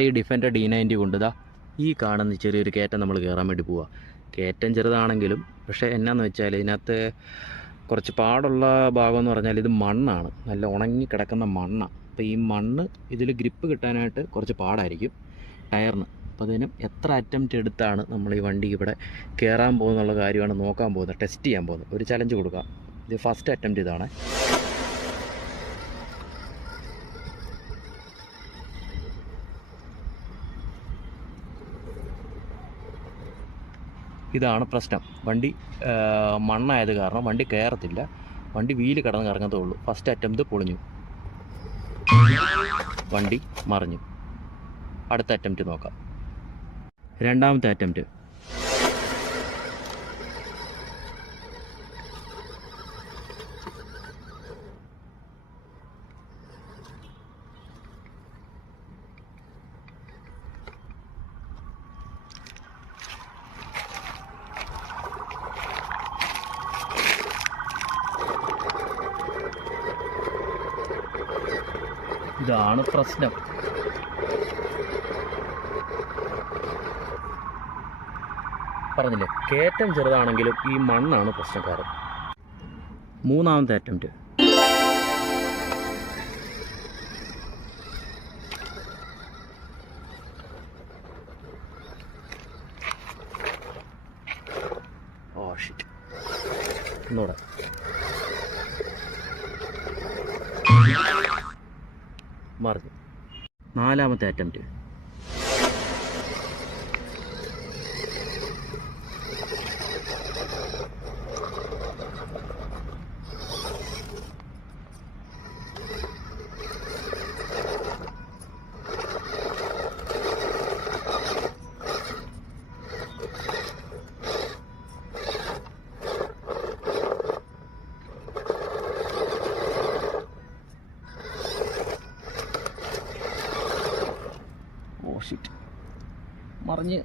ഈ defender D90 കൊണ്ടുതാ ഈ കാണുന്ന ചെറിയൊരു കയറ്റം നമ്മൾ കയറാൻ വേണ്ടി പോവുക. കയറ്റം ചെറുതാണെങ്കിലും പക്ഷേ എന്നാന്ന് വെച്ചാൽ ഇതിനകത്ത് കുറച്ച് പാടുള്ള ഭാഗം എന്ന് പറഞ്ഞാൽ ഇത് മണ്ണാണ്, നല്ല ഉണങ്ങി കിടക്കുന്ന മണ്ണാണ്. അപ്പോൾ ഈ മണ്ണ് ഇതിൽ ഗ്രിപ്പ് കിട്ടാനായിട്ട് കുറച്ച് പാടായിരിക്കും ടയറിന്. അപ്പോൾ അതിനും എത്ര അറ്റംപ്റ്റ് എടുത്താണ് നമ്മൾ ഈ വണ്ടി ഇവിടെ കയറാൻ പോകുന്നുള്ള കാര്യമാണ് നോക്കാൻ പോകുന്നത്, ടെസ്റ്റ് ചെയ്യാൻ പോകുന്നത്. ഒരു ചലഞ്ച് കൊടുക്കാം. ഇത് ഫസ്റ്റ് അറ്റംപ്റ്റ് ഇതാണ്. ഇതാണ് പ്രശ്നം. വണ്ടി മണ്ണായത് കാരണം വണ്ടി കയറത്തില്ല, വണ്ടി വീല് കടന്ന് കറങ്ങത്തേ ഉള്ളൂ. ഫസ്റ്റ് അറ്റംപ്റ്റ് പൊളിഞ്ഞു, വണ്ടി മറിഞ്ഞു. അടുത്ത അറ്റംപ്റ്റ് നോക്കാം. രണ്ടാമത്തെ അറ്റംപ്റ്റ്. ഇതാണ് പ്രശ്നം. പറഞ്ഞില്ലേ, കയറ്റം ചെറുതാണെങ്കിലും ഈ മണ്ണാണ് പ്രശ്നക്കാരൻ. മൂന്നാമത്തെ അറ്റംപ്റ്റ്. ഓ ഷിറ്റ്, ഒന്നുകൂടെ. മറിഞ്ഞു. നാലാമത്തെ അറ്റംപ്റ്റ്. ഓ ഷിറ്റ്, മറിഞ്ഞ്.